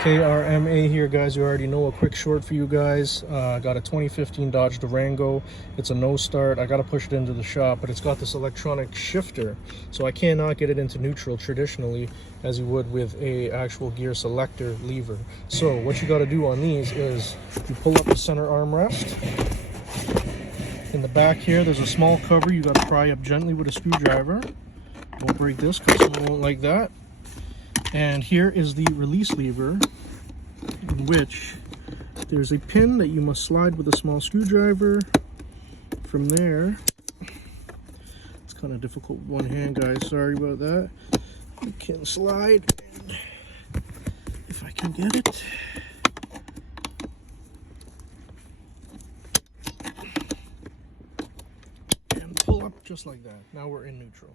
KRMA here, guys. You already know, a quick short for you guys. I got a 2015 Dodge Durango. It's a no start. I got to push it into the shop, but it's got this electronic shifter, so I cannot get it into neutral traditionally as you would with a actual gear selector lever. So what you got to do on these is you pull up the center armrest. In the back here, there's a small cover you got to pry up gently with a screwdriver. Don't break this because someone won't like that. And here is the release lever, in which there's a pin that you must slide with a small screwdriver. From there, it's kind of difficult with one hand, guys, sorry about that. You can slide, and if I can get it, and pull up just like that. Now we're in neutral.